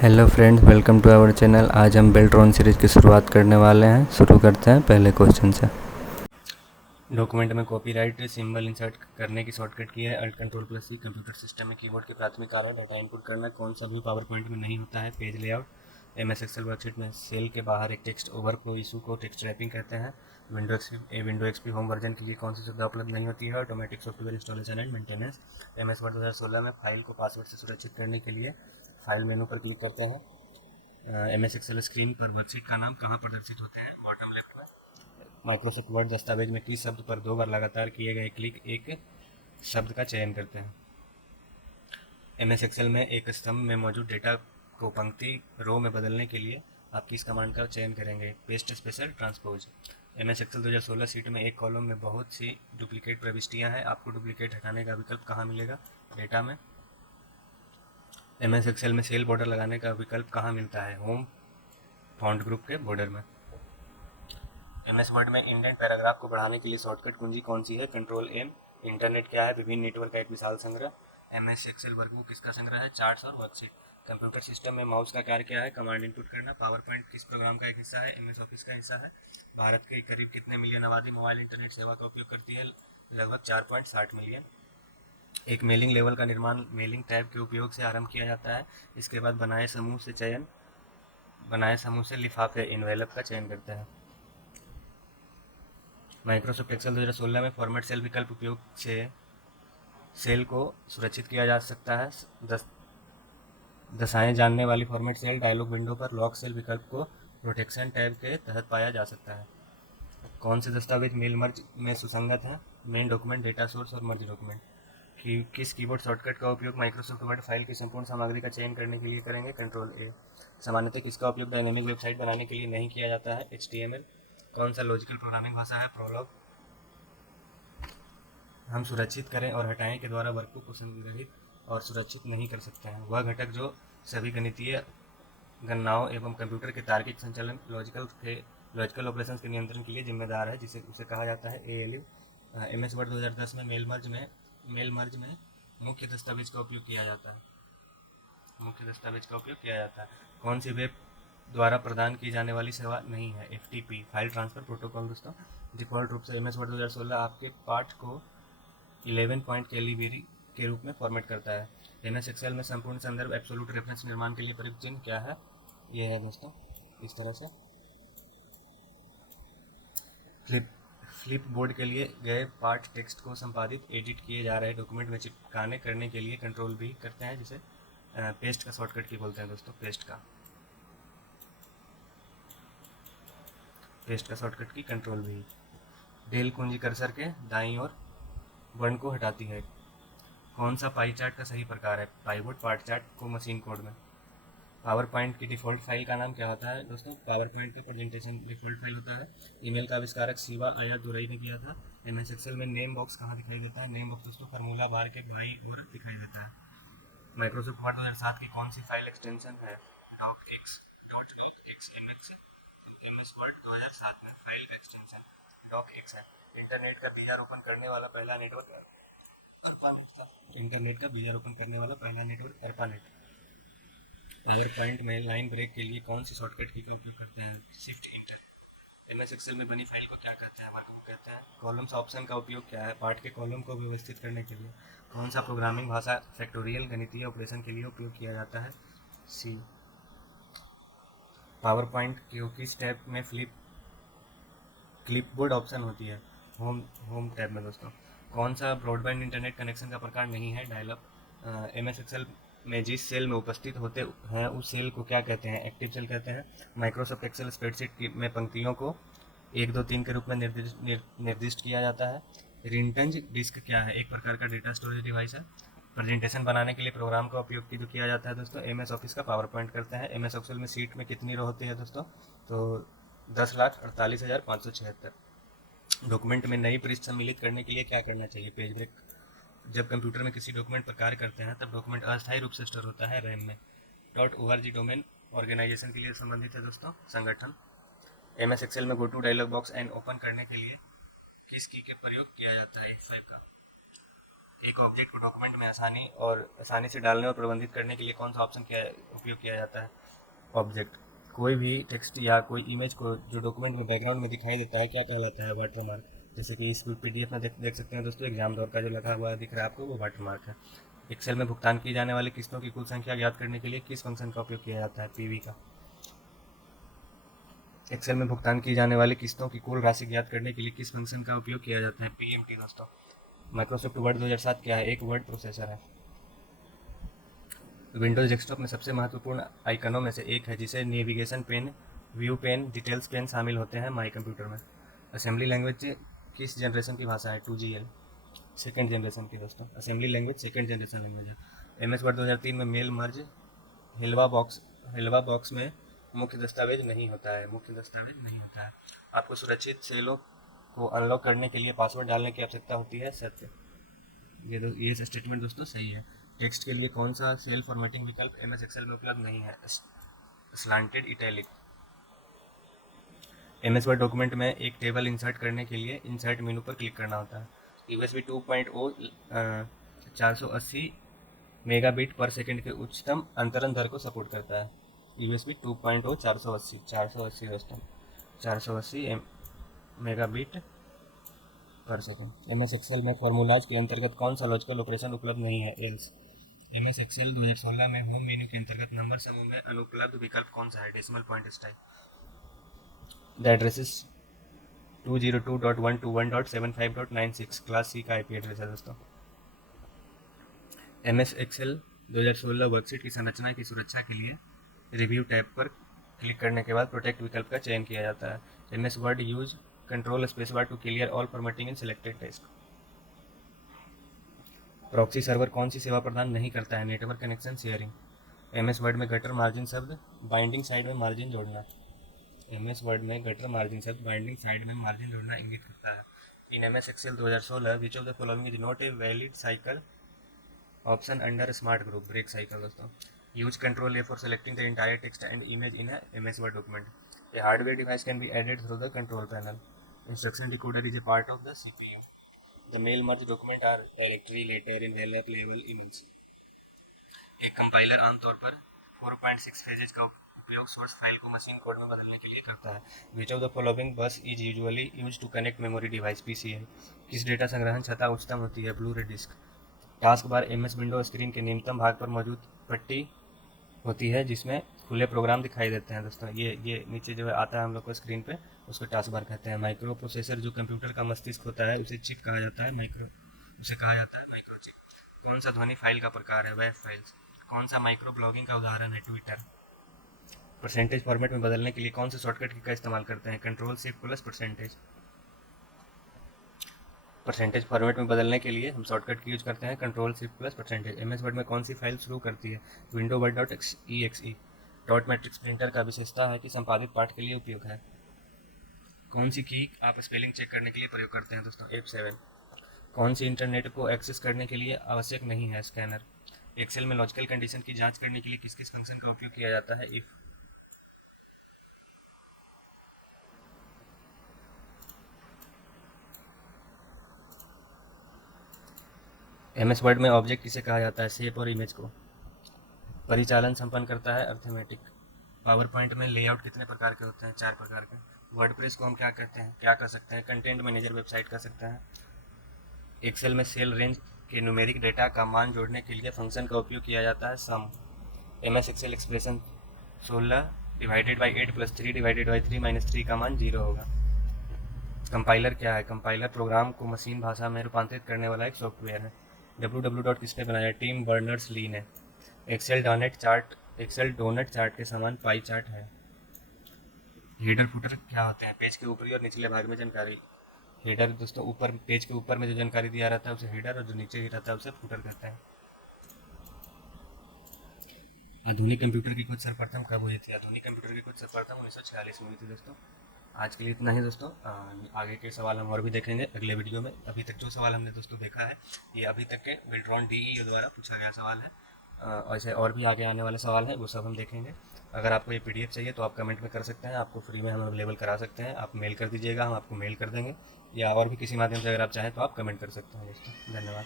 Hello friends, welcome to our channel. आज हम Beltron series की शुरुआत करने वाले हैं। शुरू करते हैं पहले क्वेश्चन से। डॉक्यूमेंट में कॉपीराइट सिंबल इंसर्ट करने की शॉर्टकट की है अल्ट कंट्रोल प्लस सी। कंप्यूटर सिस्टम में कीबोर्ड के प्राथमिक कार्य डाटा इनपुट करना कौन सा भी पावर पॉइंट में नहीं होता है। Page layout. M S Excel worksheet में सेल के बाहर एक टेक्स्ट ओवर को इशू को टेक्स्ट रैपिंग कहते हैं। विंडो एक्सपी होम वर्जन के लिए कौन सी सुविधा उपलब्ध नहीं होती है। Automatic software installation and maintenance. M S Word 2016 में फाइल को पासवर्ड से सुरक्षित करने के लिए फाइल मेनू पर क्लिक करते हैं। एम एस एक्सेल स्क्रीन पर वर्कशीट का नाम कहाँ प्रदर्शित होते हैं। बॉटम लेफ्ट में। माइक्रोसॉफ्ट वर्ड दस्तावेज में किस शब्द पर 2 बार लगातार किए गए क्लिक एक शब्द का चयन करते हैं। एम एस एक्सेल में एक स्तंभ में मौजूद डेटा को पंक्ति रो में बदलने के लिए आप किस कमांड का चयन करेंगे। Paste special transpose. M S Excel 2016 sheet में एक कॉलम में बहुत सी डुप्लीकेट प्रविष्टियां हैं। आपको डुप्लीकेट हटाने का विकल्प कहाँ मिलेगा। डेटा में। एम एस एक्सेल में सेल बॉर्डर लगाने का विकल्प कहाँ मिलता है। होम फॉन्ट ग्रुप के बॉर्डर में। एम एस वर्ड में इंडेंट पैराग्राफ को बढ़ाने के लिए शॉर्टकट कुंजी कौन सी है। Control M. इंटरनेट क्या है। विभिन्न नेटवर्क का एक विशाल संग्रह। एम एस एक्सेल वर्कबुक किसका संग्रह है। चार्ट्स और वर्कशीट। कंप्यूटर सिस्टम में माउस का कार्य क्या है। कमांड इनपुट करना। पावर पॉइंट किस प्रोग्राम का एक हिस्सा है। एम एस ऑफिस का हिस्सा है। भारत के करीब कितने मिलियन आबादी मोबाइल इंटरनेट सेवा का उपयोग करती है। लगभग 4.60 मिलियन। एक मेलिंग लेवल का निर्माण मेलिंग टैब के उपयोग से आरंभ किया जाता है। इसके बाद बनाए समूह से लिफाफे इनवेलप का चयन करते हैं। माइक्रोसॉफ्ट एक्सेल 2016 में फॉर्मेट सेल विकल्प उपयोग से सेल को सुरक्षित किया जा सकता है। दशाएं जानने वाली फॉर्मेट सेल डायलॉग विंडो पर लॉक सेल विकल्प को प्रोटेक्शन टैब के तहत पाया जा सकता है। कौन से दस्तावेज मेल मर्ज में सुसंगत हैं। मेन डॉक्यूमेंट, डेटा सोर्स और मर्ज डॉक्यूमेंट। किस कीबोर्ड शॉर्टकट का उपयोग माइक्रोसॉफ्ट वर्ड फाइल की संपूर्ण सामग्री का चयन करने के लिए करेंगे। कंट्रोल ए। सामान्यतः किसका उपयोग डायनेमिक वेबसाइट बनाने के लिए नहीं किया जाता है। HTML। कौन सा लॉजिकल प्रोग्रामिंग भाषा है। प्रोलॉग। हम सुरक्षित करें और हटाएं के द्वारा वर्कों को संग्रहित और सुरक्षित नहीं कर सकते हैं। वह घटक जो सभी गणितीय गणनाओं एवं कंप्यूटर के तार्किक संचालन लॉजिकल ऑपरेशंस के नियंत्रण के लिए जिम्मेदार है, जिसे उसे कहा जाता है ALU। एम एस वर्ड 2010 में मेल मर्ज में मुख्य दस्तावेज का उपयोग किया जाता है। कौन सी वेब द्वारा प्रदान की जाने वाली सेवा नहीं है। FTP file transfer protocol. दोस्तों, डिफ़ॉल्ट रूप से एम एस वर्ड 2016 आपके पाठ को 11 पॉइंट कैलिबरी के रूप में फॉर्मेट करता है। एम एस एक्सेल में संपूर्ण संदर्भ एब्सोल्यूट रेफरेंस निर्माण के लिए प्रयुक्त चिन्ह क्या है। ये है दोस्तों, इस तरह से फ्लिप बोर्ड के लिए गए पाठ टेक्स्ट को संपादित एडिट किए जा रहे डॉक्यूमेंट में चिपकाने करने के लिए कंट्रोल भी करते हैं, जिसे पेस्ट का शॉर्टकट की बोलते हैं। दोस्तों, पेस्ट का शॉर्टकट की कंट्रोल भी। डेल कुंजी कर्सर के दाईं ओर वर्ण को हटाती है। कौन सा पाई चार्ट का सही प्रकार है। पाइवोट पार्ट चार्ट को मशीन कोड में। पावर पॉइंट की डिफ़ॉल्ट फाइल का नाम क्या होता है। दोस्तों, पावर पॉइंट की प्रेजेंटेशन डिफ़ॉल्ट फाइल होता है। ईमेल का आविष्कारक शिवा अय्यर दुरई ने किया था। एम एस एक्सेल में नेम बॉक्स कहाँ दिखाई देता है। नेम बॉक्स दोस्तों फार्मूला बार के बाईं ओर दिखाई देता है। माइक्रोसॉफ्ट वर्ड 2007 की कौन सी फाइल एक्सटेंशन है। Doc X M S Word 2007 में फाइल एक्सटेंशन डॉक एक्स है। इंटरनेट का बीजा रोपण करने वाला पहला नेटवर्क ARPANET। पावर पॉइंट में लाइन ब्रेक के लिए कौन सी शॉर्टकट की का उपयोग करते हैं। Shift enter. M S Excel में बनी फाइल को क्या कहते हैं। वर्क को कहते हैं। कॉलम्स ऑप्शन का उपयोग क्या है। पाठ के कॉलम को व्यवस्थित करने के लिए। कौन सा प्रोग्रामिंग भाषा फैक्टोरियल गणितीय ऑपरेशन के लिए उपयोग किया जाता है। सी। पावर पॉइंट के किस टैब में क्लिपबोर्ड ऑप्शन होती है। होम टैब में। दोस्तों, कौन सा ब्रॉडबैंड इंटरनेट कनेक्शन का प्रकार नहीं है। डायल-अप। एम एस एक्सेल में जिस सेल में उपस्थित होते हैं उस सेल को क्या कहते हैं। एक्टिव सेल कहते हैं। माइक्रोसॉफ्ट एक्सेल स्प्रेडशीट में पंक्तियों को 1 2 3 के रूप में निर्दिष्ट किया जाता है। रिंटंज डिस्क क्या है। एक प्रकार का डेटा स्टोरेज डिवाइस है। प्रेजेंटेशन बनाने के लिए प्रोग्राम का उपयोग की जो किया जाता है दोस्तों, एम एस ऑफिस का पावर पॉइंट करते हैं। एम एस एक्सेल में सीट में कितनी रो होती है दोस्तों, तो 10,48,576। डॉक्यूमेंट में नई पृष्ठ सम्मिलित करने के लिए क्या करना चाहिए। Page break. जब कंप्यूटर में किसी डॉक्यूमेंट पर कार्य करते हैं तब डॉक्यूमेंट अस्थायी रूप से स्टोर होता है रैम में। .org डोमेन ऑर्गेनाइजेशन के लिए संबंधित है दोस्तों, संगठन। एम एस एक्सेल में go to dialog box and open करने के लिए किस की के प्रयोग किया जाता है। F5 का। एक ऑब्जेक्ट को डॉक्यूमेंट में आसानी से डालने और प्रबंधित करने के लिए कौन सा ऑप्शन उपयोग किया जाता है? ऑब्जेक्ट। कोई भी टेक्स्ट या कोई इमेज को जो डॉक्यूमेंट में बैकग्राउंड में दिखाई देता है क्या कहलाता है? वाटरमार्क। जैसे कि इस पीडीएफ में देख सकते हैं दोस्तों, एग्जाम दौर का जो लगा हुआ दिख रहा है आपको, वो वाटरमार्क है। एक्सेल में भुगतान की जाने वाली किस्तों की कुल संख्या ज्ञात करने के लिए किस फंक्शन का उपयोग किया जाता है? पीवी का। एक्सेल में भुगतान की जाने वाली किस्तों की कुल राशि ज्ञात करने के लिए किस फंक्शन का उपयोग किया जाता है? पीएमटी दोस्तों। माइक्रोसॉफ्ट वर्ड 2007 क्या है? एक वर्ड प्रोसेसर है। विंडोज़ डेस्कटॉप में सबसे महत्वपूर्ण आइकनों में से एक है जिसे navigation pane, view pane, details pane शामिल होते हैं माई कंप्यूटर में। असेंबली लैंग्वेज किस जनरेशन की भाषा है? 2GL, सेकेंड जनरेशन की दोस्तों। Assembly language second generation language है। MS वर्ड 2003 में मेल मर्ज हिलवा बॉक्स में मुख्य दस्तावेज नहीं होता है। आपको सुरक्षित सेलों को अनलॉक करने के लिए पासवर्ड डालने की आवश्यकता होती है? सत्य। ये स्टेटमेंट दोस्तों सही है। टेक्स्ट के लिए कौन सा सेल फॉर्मेटिंग विकल्प MS एक्सेल में उपलब्ध नहीं है? Slanted italic. MS word document में एक टेबल इंसर्ट करने के लिए इंसर्ट मेनू पर क्लिक करना होता है। USB 2.0 480 मेगाबिट पर सेकंड के उच्चतम अंतरण दर को सपोर्ट करता है। USB 2.0 480 दोस्तों, 480 मेगाबिट पर सेकंड। MS एक्सेल में फॉर्मूलाज के अंतर्गत कौन सा लॉजिकल ऑपरेशन उपलब्ध नहीं है? एल्स। MS एक्सेल 2016 में होम मेन्यू के अंतर्गत नंबर समूह में अनुपलब्ध विकल्प कौन सा है? Decimal point style. The address is 202.121.75.96 class C का IP एड्रेस है दोस्तों। MS एक्सेल 2016 वर्कशीट की संरचना की सुरक्षा के लिए रिव्यू टैब पर क्लिक करने के बाद प्रोटेक्ट विकल्प का चयन किया जाता है। MS Word use control space bar to clear all formatting in selected text. Proxy server कौन सी सेवा प्रदान नहीं करता है? Network connection sharing. MS Word में गटर मार्जिन शब्द बाइंडिंग साइड में मार्जिन जोड़ना। MS वर्ड में गटर मार्जिन शब्द बाइंडिंग साइड में मार्जिन जोड़ना इंगित करता है। In MS Excel 2016 which of the following is not a valid cycle option under smart group? Break cycle दोस्तों। Use control A for selecting the entire text and image in a MS Word document. A hardware device can be added through the control panel. Instruction decoder is a part of the CPU. The mail merge document are directory later in LF level image. एक compiler आमतौर पर 4.6 phases का उपयोग source file को machine code में बदलने के लिए करता है। Which of the following bus is usually use to connect memory device? PCI। किस डेटा संग्रहण क्षमता उच्चतम होती है? Blu-ray disc. Taskbar MS window screen के निम्नतम भाग पर मौजूद पट्टी होती है जिसमें खुले प्रोग्राम दिखाई देते हैं दोस्तों। ये नीचे जो है आता है हम लोग को स्क्रीन पे, उसको टास्क बार कहते हैं। माइक्रो प्रोसेसर जो कंप्यूटर का मस्तिष्क होता है उसे चिप कहा जाता है, माइक्रोचिप। कौन सा ध्वनि फाइल का प्रकार है? Web files. कौन सा माइक्रो ब्लॉगिंग का उदाहरण है? ट्विटर। परसेंटेज फॉर्मेट में बदलने के लिए कौन से शॉर्टकट का इस्तेमाल करते हैं? Control shift plus percentage. Percentage format में बदलने के लिए हम शॉर्टकट की यूज करते हैं control shift plus percentage. MS Word में कौन सी फाइल शुरू करती है? Window word .exe। Dot matrix printer का विशेषता है कि संपादित पाठ के लिए उपयोग है। कौन सी की आप स्पेलिंग चेक करने के लिए प्रयोग करते हैं दोस्तों? F7। कौन सी इंटरनेट को एक्सेस करने के लिए आवश्यक नहीं है? स्कैनर। एक्सेल में लॉजिकल कंडीशन की जांच करने के लिए किस किस फंक्शन का उपयोग किया जाता है? इफ। MS वर्ड में ऑब्जेक्ट किसे कहा जाता है? शेप और इमेज को। परिचालन संपन्न करता है अर्थमेटिक। पावर पॉइंट में लेआउट कितने प्रकार के होते हैं? 4 प्रकार के। वर्डप्रेस को हम क्या कहते हैं, क्या कर सकते हैं? कंटेंट मैनेजर वेबसाइट कर सकते हैं। एक्सेल में सेल रेंज के न्यूमेरिक डेटा का मान जोड़ने के लिए फंक्शन का उपयोग किया जाता है sum. MS Excel expression 16 divided by 8 plus 3 divided by 3 minus 3 का मान 0 होगा। कंपाइलर क्या है? कंपाइलर प्रोग्राम को मशीन भाषा में रूपांतरित करने वाला एक सॉफ्टवेयर है। www किसने बनाया? टिम बर्नर्स-ली ने। एक्सेल डोनट चार्ट के समान पाई चार्ट है। हेडर फुटर क्या होते हैं? पेज के ऊपरी और निचले भाग में जानकारी। हेडर दोस्तों ऊपर, पेज के ऊपर में जो जानकारी दिया रहता है उसे हेडर, और जो नीचे ही रहता है उसे फुटर कहते हैं। आधुनिक कंप्यूटर की खोज सर्वप्रथम कब हुई थी? आधुनिक कंप्यूटर की खोज सर्वप्रथम 1946 में हुई थी दोस्तों। आज के लिए इतना ही दोस्तों। आगे के सवाल हम और भी देखेंगे अगले वीडियो में। अभी तक जो सवाल हमने दोस्तों देखा है ये अभी तक के बेल्ट्रॉन DE द्वारा पूछा गया सवाल है। ऐसे और भी आगे आने वाले सवाल हैं, वो सब हम देखेंगे। अगर आपको ये PDF चाहिए तो आप कमेंट में कर सकते हैं, आपको फ्री में हम अवेलेबल करा सकते हैं। आप मेल कर दीजिएगा, हम आपको मेल कर देंगे, या और भी किसी माध्यम से अगर आप चाहें तो आप कमेंट कर सकते हैं दोस्तों। धन्यवाद।